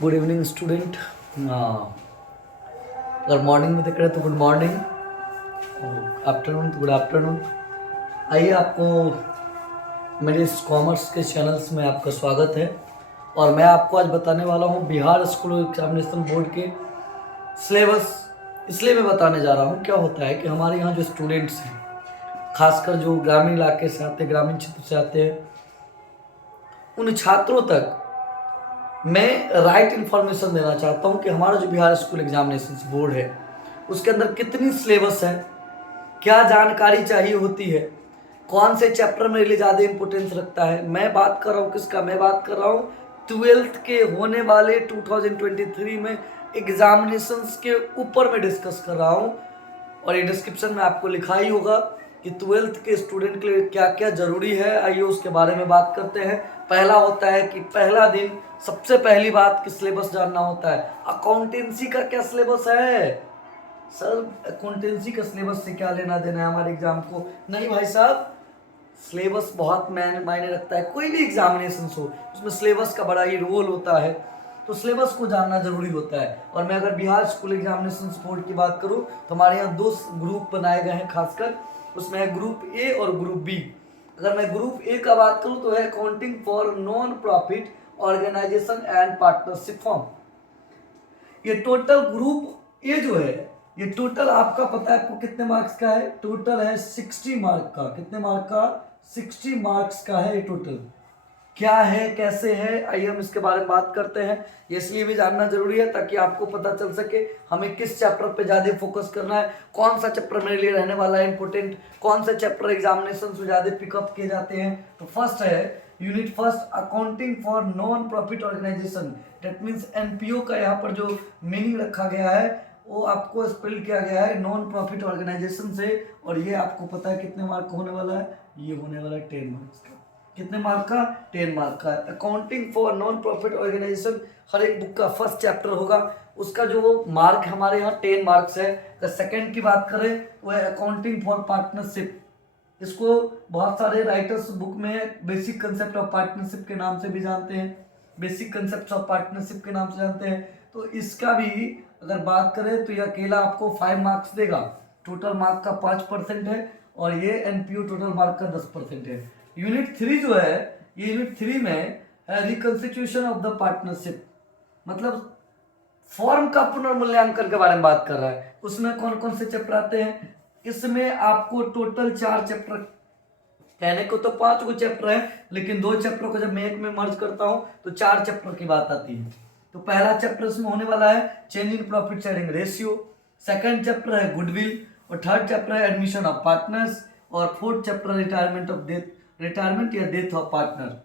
Good evening student. अगर morning में देख रहे हैं तो गुड मॉर्निंग, और आफ्टरनून तो गुड आफ्टरनून। आइए, आपको मेरे इस कॉमर्स के चैनल्स में आपका स्वागत है। और मैं आपको आज बताने वाला हूँ बिहार स्कूल एग्जामिनेशन बोर्ड के सिलेबस। इसलिए मैं बताने जा रहा हूँ, क्या होता है कि हमारे यहाँ जो स्टूडेंट्स हैं, खासकर जो ग्रामीण इलाके से आते हैं, ग्रामीण क्षेत्र से आते हैं, उन छात्रों तक मैं राइट इन्फॉर्मेशन देना चाहता हूं कि हमारा जो बिहार स्कूल एग्जामिनेशन बोर्ड है उसके अंदर कितनी सिलेबस है, क्या जानकारी चाहिए होती है, कौन से चैप्टर मेरे लिए ज़्यादा इंपॉर्टेंस रखता है। मैं बात कर रहा हूँ किसका, मैं बात कर रहा हूँ 12th के होने वाले 2023 में एग्जामिनेशंस के ऊपर मैं डिस्कस कर रहा हूँ। और ये डिस्क्रिप्शन में आपको लिखा ही होगा कि 12th के स्टूडेंट के लिए क्या क्या ज़रूरी है। आइए उसके बारे में बात करते हैं। पहला होता है कि पहला दिन सबसे पहली बात कि सिलेबस जानना होता है। अकाउंटेंसी का क्या सिलेबस है? सर, अकाउंटेंसी का सिलेबस से क्या लेना देना है हमारे एग्जाम को? नहीं भाई साहब, सिलेबस बहुत मायने रखता है। कोई भी एग्जामिनेशन हो उसमें सिलेबस का बड़ा ही रोल होता है, तो सिलेबस को जानना जरूरी होता है। और मैं अगर बिहार स्कूल एग्जामिनेशन बोर्ड की बात करूं तो हमारे यहाँ दो ग्रुप बनाए गए हैं खासकर, उसमें है ग्रुप ए और ग्रुप बी। अगर मैं ग्रुप ए का बात करूं तो है accounting for non profit organisation and partnership form. ये टोटल ग्रुप ए जो है, ये टोटल आपका पता है आपको कितने मार्क्स का है? टोटल है 60 मार्क का। कितने मार्क का? 60 मार्क्स का है ये टोटल। क्या है, कैसे है, आइए हम इसके बारे में बात करते हैं। ये इसलिए भी जानना जरूरी है ताकि आपको पता चल सके हमें किस चैप्टर पे ज्यादा फोकस करना है, कौन सा चैप्टर मेरे लिए रहने वाला है इंपोर्टेंट, कौन सा चैप्टर एग्जामिनेशन से ज्यादा पिकअप किए जाते हैं। तो फर्स्ट है unit first, accounting for non profit organisation. That means NPO का यहाँ पर जो मीनिंग रखा गया है वो आपको स्पेल किया गया है नॉन प्रॉफिट ऑर्गेनाइजेशन से। और ये आपको पता है कितने मार्क का होने वाला है? ये होने वाला है 10 मार्क्स का। कितने मार्क का? 10 मार्क का। Accounting for non profit organisation हर एक बुक का फर्स्ट चैप्टर होगा, उसका जो मार्क हमारे यहाँ 10 मार्क्स है। अगर सेकंड की बात करें तो है अकाउंटिंग फॉर पार्टनरशिप। इसको बहुत सारे राइटर्स बुक में बेसिक कंसेप्ट ऑफ पार्टनरशिप के नाम से भी जानते हैं, बेसिक कंसेप्ट ऑफ पार्टनरशिप के नाम से जानते हैं। तो इसका भी अगर बात करें तो ये अकेला आपको 5 मार्क्स देगा। टोटल मार्क का 5% है और ये एनपीओ टोटल मार्क का 10% है। यूनिट 3 जो है, ये यूनिट 3 में है रिकंस्टिट्यूशन ऑफ द पार्टनरशिप, मतलब फॉर्म का पुनर्मूल्यांकन के बारे में बात कर रहा है। उसमें कौन कौन से चैप्टर आते हैं? इसमें आपको टोटल 4 चैप्टर, कहने को तो 5 को चैप्टर है लेकिन 2 चैप्टर को जब मैं एक में मर्ज करता हूं तो 4 चैप्टर की बात आती है। तो पहला चैप्टर इसमें होने वाला है change in profit sharing ratio, second chapter है गुडविल, और थर्ड चैप्टर है एडमिशन ऑफ पार्टनर्स, और fourth chapter retirement of death, retirement या death of partner,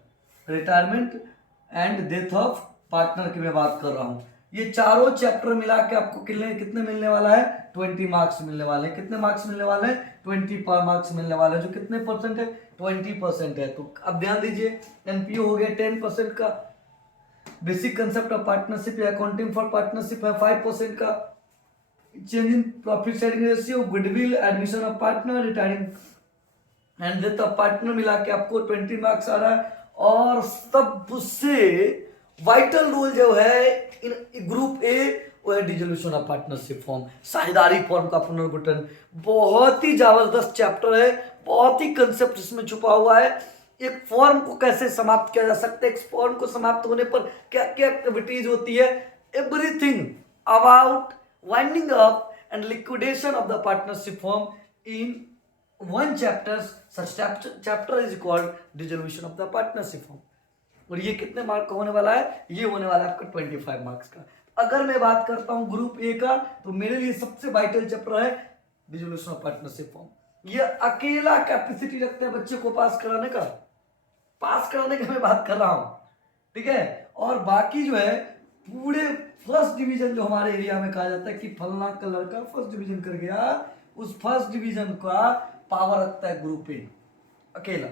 retirement and death of partner की मैं बात कर रहा हूं। ये चारों चैप्टर मिला के आपको कितने मिलने वाला है? 20 मार्क्स मिलने वाले हैं। कितने मार्क्स मिलने वाले हैं? 20 मार्क्स मिलने वाले हैं, जो कितने परसेंट है? 20% है। तो अब ध्यान दीजिए, एनपीओ हो गया 10% का, बेसिक कंसेप्ट ऑफ पार्टनरशिप या अकाउंटिंग फॉर पार्टनरशिप है 5% का, change in profit sharing ratio, goodwill, admission of partner, retiring and death of partner मिला के आपको 20 मार्क्स आ रहा है। और सबसे वाइटल रोल जो है इन ग्रुप ए वो है डिसोल्यूशन ऑफ पार्टनरशिप फॉर्म, साझेदारी फॉर्म का पुनर्गठन। बहुत ही जबरदस्त चैप्टर है, बहुत ही कंसेप्ट इसमें छुपा हुआ है। एक फॉर्म को कैसे समाप्त किया जा सकता है, एक फॉर्म को समाप्त होने पर क्या क्या एक्टिविटीज होती है, everything about winding up and liquidation of the partnership form in one chapter. such chapter is called dissolution of the partnership form। और ये कितने मार्क का होने वाला है? ये होने वाला है आपका 25 मार्क्स का। अगर मैं बात करता हूं ग्रुप ए का तो मेरे लिए सबसे वाइटल चैप्टर है डिसोल्यूशन ऑफ पार्टनरशिप फॉर्म। ये अकेला कैपेसिटी रखते हैं बच्चे को पास कराने का, पास कराने का मैं बात कर रहा हूं, ठीक है। और बाकी जो है पूरे फर्स्ट डिवीजन जो हमारे एरिया में कहा जाता है कि फलना का लड़का फर्स्ट डिवीजन कर गया, उस फर्स्ट डिवीजन का पावर रखता है ग्रुप ए अकेला।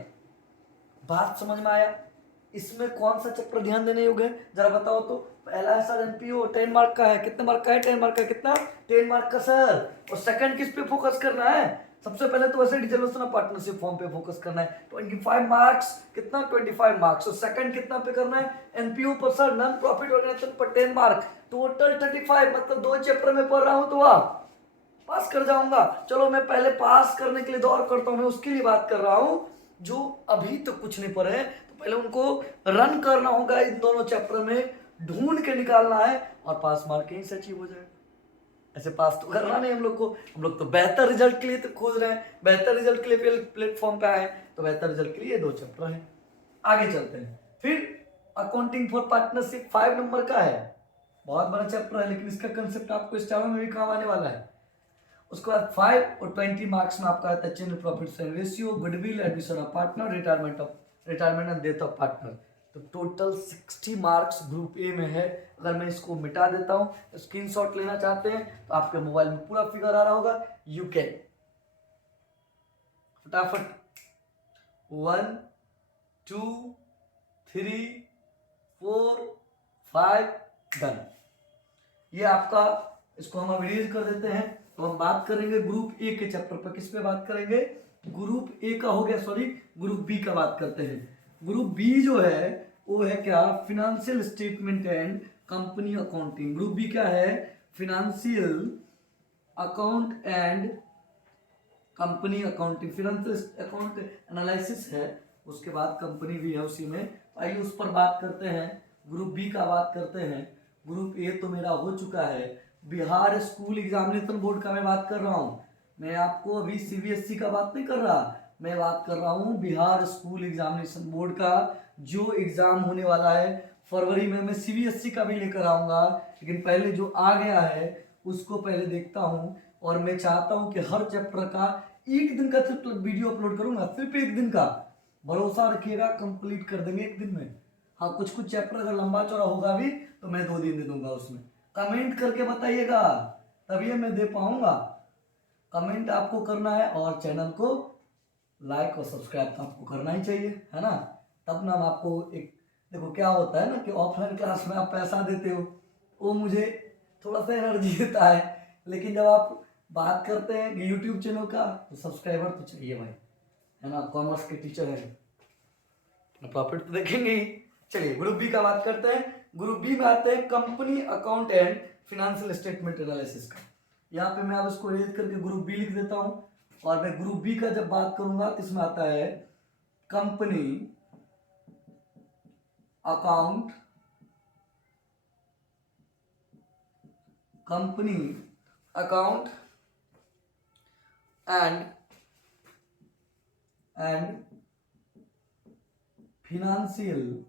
बात समझ में आया? इसमें कौन सा चैप्टर ध्यान देने योग्य है जरा बताओ तो। पहला है सर एनपीओ 10 मार्क का है। कितने मार्क का है? 10 मार्क का। कितना? 10 मार्क का सर। और सेकंड किस पे फोकस करना है? सबसे पहले तो वैसे डिजिटल पार्टनरशिप फॉर्म पे फोकस करना है। 25 मार्क्स, कितना 25 मार्क्स। और सेकंड कितना पे करना है, NPO person non profit organisation पर 10 मार्क, टोटल 35। मतलब 2 चैप्टर में पढ़ रहा हूं तो आप पास कर जाऊंगा। चलो मैं पहले पास करने के लिए दौड़ करता हूं, मैं उसके लिए बात कर रहा हूं जो अभी तो कुछ नहीं पढ़े तो पहले उनको रन करना होगा, इन दोनों चैप्टर में ढूंढ के निकालना है और पास मार्क यहीं से अचीव हो जाएगा। ऐसे पास तो करना नहीं हम लोग को, हम लोग तो बेहतर रिजल्ट के लिए तो खोज रहे हैं, बेहतर रिजल्ट के लिए प्लेटफॉर्म पे आए, तो बेहतर रिजल्ट के लिए 2 चैप्टर है। आगे चलते हैं। फिर अकाउंटिंग फॉर पार्टनरशिप 5 नंबर का है, बहुत बड़ा चैप्टर है, लेकिन इसका कंसेप्ट आपको इस चारों में भी काम आने वाला है। उसके बाद 5 और 20 मार्क्स में आपका आता है chain profit and ratio, goodwill, admission of partner, retirement and death of partner. तो टोटल 60 मार्क्स ग्रुप ए में है। अगर मैं इसको मिटा देता हूं, स्क्रीनशॉट लेना चाहते हैं तो आपके मोबाइल में पूरा फिगर आ रहा होगा, यू कैन फटाफट 1 2 3 4 5 डन। ये आपका, इसको हम अभी कर देते हैं। तो हम बात करेंगे ग्रुप ए के चैप्टर पर। किस पे बात करेंगे, ग्रुप ए का हो गया, सॉरी ग्रुप बी का बात करते हैं। ग्रुप बी जो है वो है क्या, financial statement and company accounting. Group B क्या है, financial account and company accounting, financial account analysis है, उसके बाद कंपनी भी है उसी में। तो आइए उस पर बात करते हैं। ग्रुप बी का बात करते हैं। ग्रुप ए तो मेरा हो चुका है, बिहार स्कूल एग्जामिनेशन बोर्ड का मैं बात कर रहा हूँ। मैं आपको अभी सीबीएसई का बात नहीं कर रहा, मैं बात कर रहा हूँ बिहार स्कूल एग्जामिनेशन बोर्ड का, जो एग्जाम होने वाला है फरवरी में। मैं सीबीएसई का भी लेकर आऊंगा, लेकिन पहले जो आ गया है उसको पहले देखता हूँ। और मैं चाहता हूँ कि हर चैप्टर का एक दिन का सिर्फ वीडियो अपलोड करूंगा, सिर्फ एक दिन का। भरोसा रखिएगा कंप्लीट कर देंगे एक दिन में। हाँ, कुछ कुछ चैप्टर अगर लंबा चौड़ा होगा भी तो मैं 2 दिन दे दूंगा उसमें। कमेंट करके बताइएगा, तभी मैं दे पाऊंगा। कमेंट आपको करना है और चैनल को लाइक और सब्सक्राइब तो आपको करना ही चाहिए, है ना। तब ना हम आपको एक, देखो क्या होता है ना कि ऑफलाइन क्लास में आप पैसा देते हो, वो मुझे थोड़ा सा एनर्जी देता है, लेकिन जब आप बात करते हैं यूट्यूब चैनल का तो सब्सक्राइबर तो चाहिए भाई, है ना। कॉमर्स के टीचर है, प्रॉफिट तो देखेंगे ही। चलिए ग्रुप बी का बात करते हैं। ग्रुप बी में आते हैं company account and financial statement analysis का। यहाँ पे मैं अब इसको रेज करके ग्रुप बी लिख देता हूं। और मैं ग्रुप बी का जब बात करूंगा तो इसमें आता है company account, company account and financial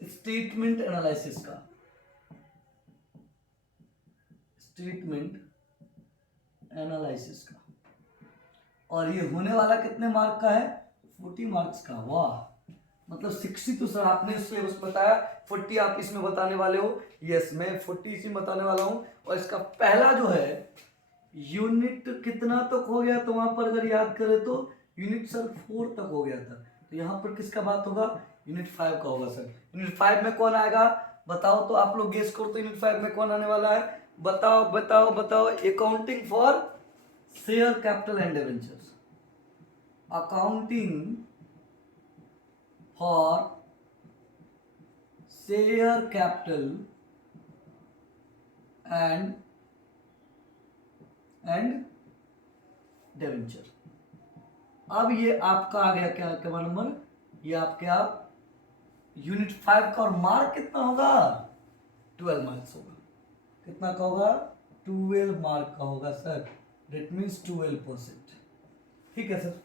statement analysis का, स्टेटमेंट एनालिसिस का। और ये होने वाला कितने मार्क का है, 40 मार्क्स का। वाह, मतलब 60 तो सर आपने सिलेबस बताया, 40 आप इसमें बताने वाले हो। यस, मैं 40 इसमें बताने वाला हूं। और इसका पहला जो है यूनिट कितना तक हो गया, तो वहां पर अगर याद करें तो यूनिट सर 4 तक हो गया था। तो यहाँ पर किसका बात होगा, यूनिट 5 का होगा सर। यूनिट 5 में कौन आएगा बताओ, तो आप लोग गेस करो तो यूनिट 5 में कौन आने वाला है, बताओ बताओ बताओ। Accounting for share capital and debentures, accounting for share capital and debenture. अब ये आपका आ गया क्या नंबर, ये आपका यूनिट 5 का। और मार्क कितना होगा, 12 मार्क्स होगा। कितना का होगा, 12 मार्क का होगा सर, डेट मीन्स 12%। ठीक है सर।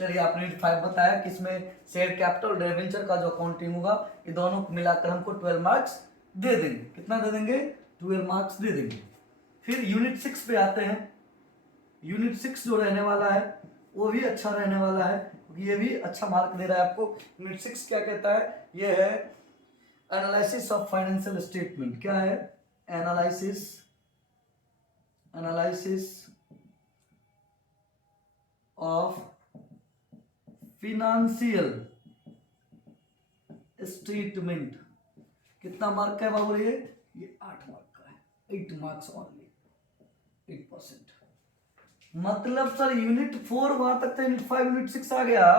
चलिए आपने यूनिट 5 बताया कि इसमें शेयर कैपिटल और डिवेंचर का जो अकाउंटिंग होगा, ये दोनों मिलाकर हमको 12 मार्क्स दे देंगे। कितना दे देंगे, 12 मार्क्स दे देंगे। फिर यूनिट 6 पे आते हैं। यूनिट 6 जो रहने वाला है वो भी अच्छा रहने वाला है, क्योंकि ये भी अच्छा मार्क दे रहा है आपको। यूनिट 6 क्या कहता है, ये है एनालिसिस ऑफ फाइनेंशियल स्टेटमेंट। क्या है, एनालिसिस ऑफ फिनेंशियल स्टेटमेंट। कितना मार्क का है बाबू, ये 8 मार्क का है, 8 मार्क्स ओनली, 8%। मतलब सर यूनिट 4 वहां तक था, यूनिट 5 यूनिट 6 आ गया,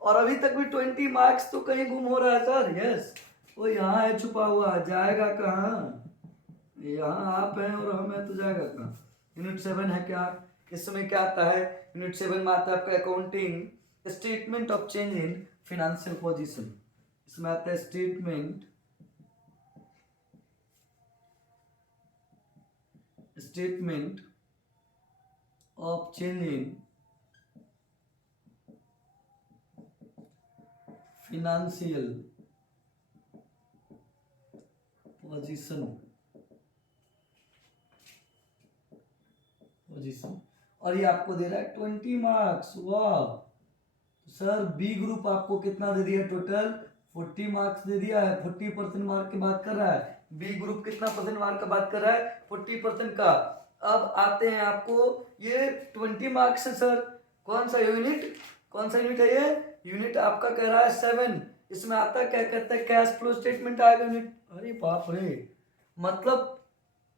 और अभी तक भी 20 मार्क्स तो कहीं गुम हो रहा है सर। यस, वो यहाँ है छुपा हुआ, जाएगा कहाँ? यहाँ आप हैं और हम हैं तो जाएगा कहाँ? यूनिट 7 है क्या? इसमें क्या आता है? यूनिट 7 में आता है आपका accounting statement of change in financial position. इसमें आता है statement of change in financial position, और ये आपको दे रहा है 20 मार्क्स। वाह सर, बी ग्रुप आपको कितना दे दिया? टोटल 40 मार्क्स दे दिया है। 40% मार्क की बात कर रहा है। बी ग्रुप कितना परसेंट मार्क का बात कर रहा है? 40% का। अब आते हैं आपको, ये 20 मार्क्स है सर। कौन सा यूनिट? कौन सा यूनिट है ये? यूनिट आपका कह रहा है 7। इसमें आता है क्या? कहता है कैश फ्लो स्टेटमेंट आएगा यूनिट। अरे बाप रे, मतलब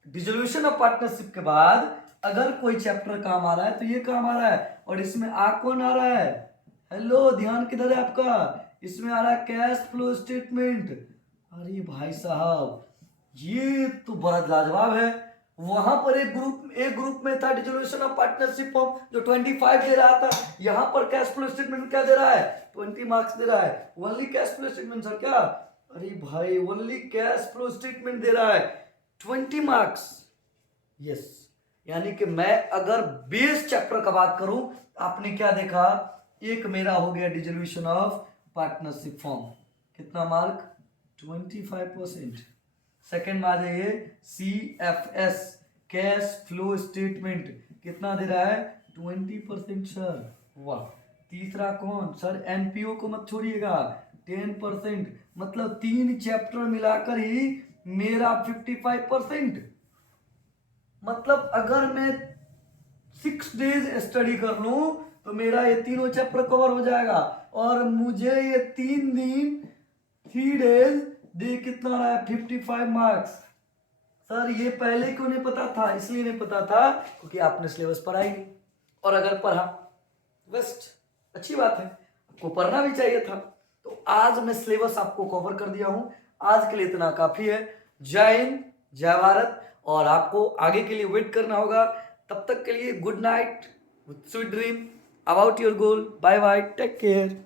डिसोल्यूशन ऑफ पार्टनरशिप के बाद अगर कोई चैप्टर काम आ रहा है तो ये काम आ रहा है। और इसमें आ कौन आ रहा है? हेलो, ध्यान किधर है आपका? इसमें आ रहा है कैश फ्लो स्टेटमेंट। अरे भाई साहब, ये तो बड़ा लाजवाब है। वहां पर एक ग्रुप में था डिसोल्यूशन ऑफ पार्टनरशिप फॉर्म जो 25 दे रहा था। यहां पर कैश फ्लो स्टेटमेंट क्या दे रहा है? 20 मार्क्स दे रहा है। Only cash flow statement sir क्या? अरे भाई, ओनली कैश फ्लो स्टेटमेंट दे रहा है 20 मार्क्स। यस, यानी कि मैं अगर बेस चैप्टर का बात करूं, आपने क्या देखा? एक मेरा हो गया डिसोल्यूशन ऑफ पार्टनरशिप फॉर्म, कितना मार्क? 25%। सेकेंड में आ जाइए CFS कैश फ्लो स्टेटमेंट, कितना दे रहा है? 20% सर। वाह। तीसरा कौन सर? NPO को मत छोड़िएगा, 10%। मतलब 3 चैप्टर मिलाकर ही मेरा 55%। मतलब अगर मैं 6 डेज स्टडी कर लूं तो मेरा ये तीनों चैप्टर कवर हो जाएगा। और मुझे ये 3 दिन 3 डेज दे कितना रहा है? 55 मार्क्स। सर ये पहले क्यों नहीं पता था? इसलिए नहीं पता था क्योंकि आपने सिलेबस पढ़ा ही नहीं। और अगर पढ़ा, बेस्ट, अच्छी बात है, आपको पढ़ना भी चाहिए था। तो आज मैं सिलेबस आपको कवर कर दिया हूं। आज के लिए इतना काफी है। जय हिंद, जय भारत। और आपको आगे के लिए वेट करना होगा। तब तक के लिए good night, sweet dream about your goal. Bye bye, take care.